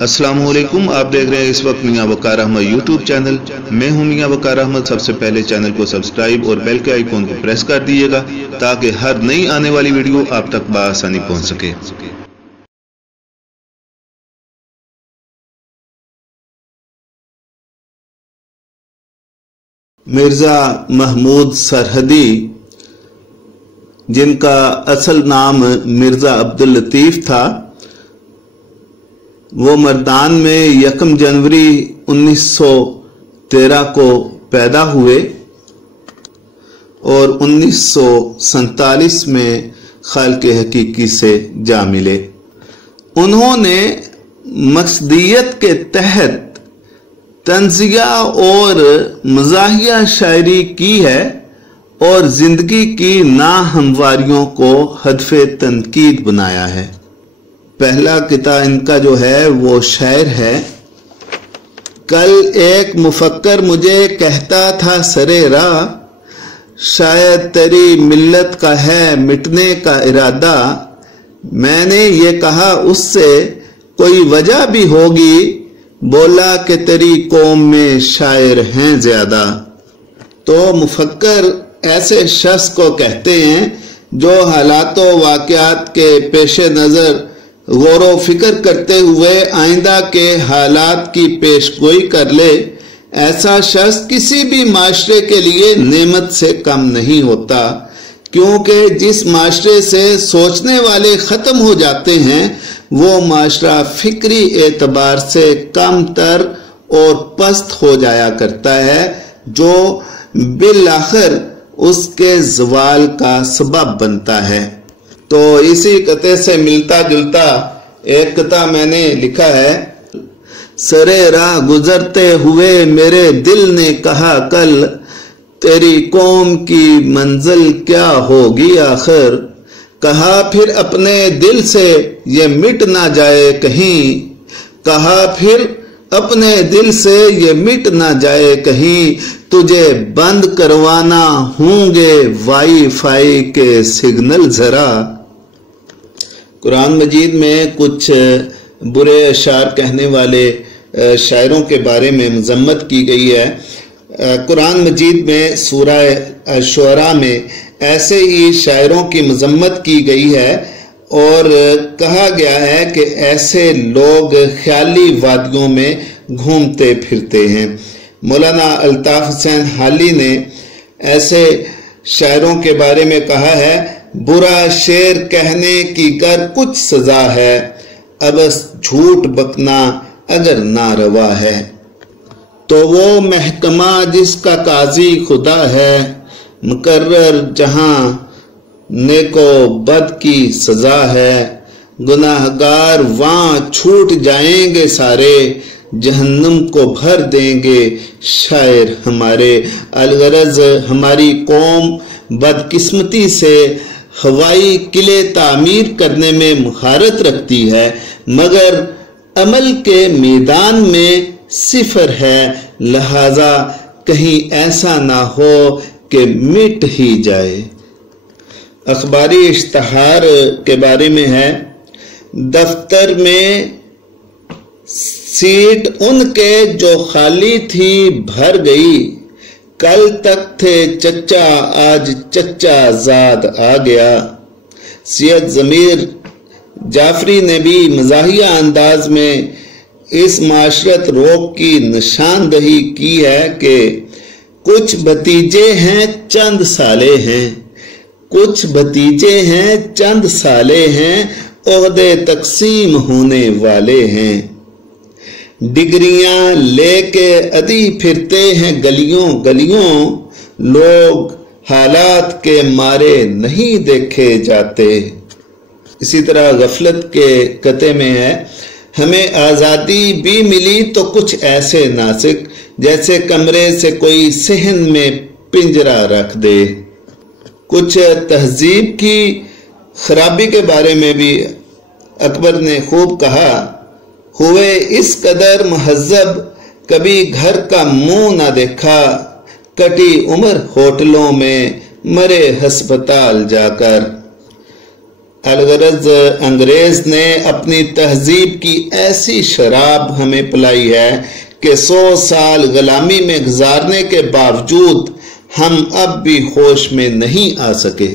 السلام علیکم، آپ دیکھ رہے ہیں اس وقت میاں وقار احمد یوٹیوب چینل۔ میں ہوں میاں وقار احمد۔ سب سے پہلے چینل کو سبسکرائب اور بیل کے آئیکن کو پریس کر دیجیے گا تاکہ ہر نئی آنے والی ویڈیو آپ تک بآسانی پہنچ سکے۔ مرزا محمود سرحدی، جن کا اصل نام مرزا عبداللطیف تھا، وہ مردان میں 1 جنوری 1913 کو پیدا ہوئے اور 1947 میں خالق حقیقی سے جا ملے۔ انہوں نے مقصدیت کے تحت طنزیہ اور مزاحیہ شاعری کی ہے اور زندگی کی ناہمواریوں کو ہدف تنقید بنایا ہے۔ پہلا قطعہ ان کا جو ہے وہ شعر ہے: کل ایک مفکر مجھے کہتا تھا سرے راہ، شاید تیری ملت کا ہے مٹنے کا ارادہ۔ میں نے یہ کہا اس سے کوئی وجہ بھی ہوگی، بولا کہ تیری قوم میں شاعر ہیں زیادہ۔ تو مفکر ایسے شخص کو کہتے ہیں جو حالات و واقعات کے پیش نظر غور و فکر کرتے ہوئے آئندہ کے حالات کی پیش گوئی کر لے۔ ایسا شخص کسی بھی معاشرے کے لیے نعمت سے کم نہیں ہوتا، کیونکہ جس معاشرے سے سوچنے والے ختم ہو جاتے ہیں وہ معاشرہ فکری اعتبار سے کم تر اور پست ہو جایا کرتا ہے، جو بالآخر اس کے زوال کا سبب بنتا ہے۔ تو اسی قطعے سے ملتا جلتا ایک قطعہ میں نے لکھا ہے: سرے راہ گزرتے ہوئے میرے دل نے کہا کل، تیری قوم کی منزل کیا ہوگی آخر۔ کہا پھر اپنے دل سے یہ مٹ نہ جائے کہیں، کہا پھر اپنے دل سے یہ مٹ نہ جائے کہیں، تجھے بند کروانا ہوں گے وائی فائی کے سگنل ذرا۔ قرآن مجید میں کچھ برے اشعار کہنے والے شاعروں کے بارے میں مذمت کی گئی ہے۔ قرآن مجید میں سورہ شعراء میں ایسے ہی شاعروں کی مذمت کی گئی ہے اور کہا گیا ہے کہ ایسے لوگ خیالی وادیوں میں گھومتے پھرتے ہیں۔ مولانا الطاف حسین حالی نے ایسے شاعروں کے بارے میں کہا ہے: برا شعر کہنے کی گر کچھ سزا ہے، ابس جھوٹ بکنا اگر ناروا ہے۔ تو وہ محکمہ جس کا قاضی خدا ہے، مقرر جہاں نیک و بد کی سزا ہے۔ گناہگار وہاں چھوٹ جائیں گے سارے، جہنم کو بھر دیں گے شاعر ہمارے۔ الغرض ہماری قوم بدقسمتی سے ہوائی قلعے تعمیر کرنے میں مہارت رکھتی ہے، مگر عمل کے میدان میں صفر ہے، لہذا کہیں ایسا نہ ہو کہ مٹ ہی جائے۔ اخباری اشتہار کے بارے میں ہے: دفتر میں سیٹ ان کے جو خالی تھی بھر گئی، کل تک تھے چچا آج چچا زاد آ گیا۔ سید ضمیر جعفری نے بھی مزاحیہ انداز میں اس معاشرت روگ کی نشاندہی کی ہے کہ کچھ بھتیجے ہیں چند سالے ہیں، کچھ بھتیجے ہیں چند سالے ہیں، عہدے تقسیم ہونے والے ہیں۔ ڈگریاں لے کے ادی پھرتے ہیں گلیوں گلیوں، لوگ حالات کے مارے نہیں دیکھے جاتے۔ اسی طرح غفلت کے قطعے میں ہے: ہمیں آزادی بھی ملی تو کچھ ایسے ناسک، جیسے کمرے سے کوئی صحن میں پنجرہ رکھ دے۔ کچھ تہذیب کی خرابی کے بارے میں بھی اکبر نے خوب کہا: ہوئے اس قدر مہذب کبھی گھر کا منہ نہ دیکھا، کٹی عمر ہوٹلوں میں مرے ہسپتال جا کر۔ الغرض انگریز نے اپنی تہذیب کی ایسی شراب ہمیں پلائی ہے کہ 100 سال غلامی میں گزارنے کے باوجود ہم اب بھی ہوش میں نہیں آ سکے۔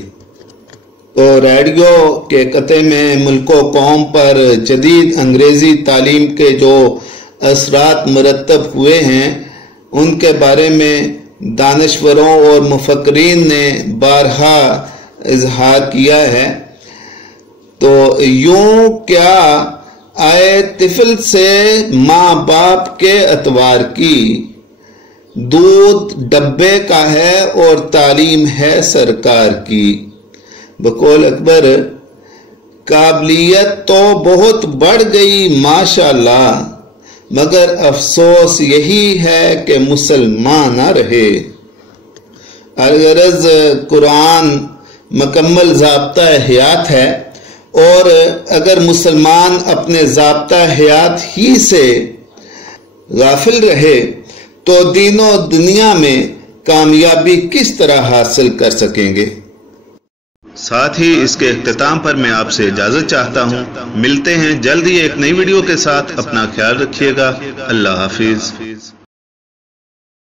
تو ریڈیو کے قطع میں ملک و قوم پر جدید انگریزی تعلیم کے جو اثرات مرتب ہوئے ہیں ان کے بارے میں دانشوروں اور مفکرین نے بارہا اظہار کیا ہے۔ تو یوں کیا آئے طفل سے ماں باپ کے اتوار کی، دودھ ڈبے کا ہے اور تعلیم ہے سرکار کی۔ بقول اکبر قابلیت تو بہت بڑھ گئی ماشاءاللہ، مگر افسوس یہی ہے کہ مسلمان نہ رہے۔ الغرض قرآن مکمل ضابطہ حیات ہے، اور اگر مسلمان اپنے ضابطہ حیات ہی سے غافل رہے تو دین و دنیا میں کامیابی کس طرح حاصل کر سکیں گے۔ ساتھ ہی اس کے اختتام پر میں آپ سے اجازت چاہتا ہوں، ملتے ہیں جلد ہی ایک نئی ویڈیو کے ساتھ، اپنا خیال رکھیے گا، اللہ حافظ۔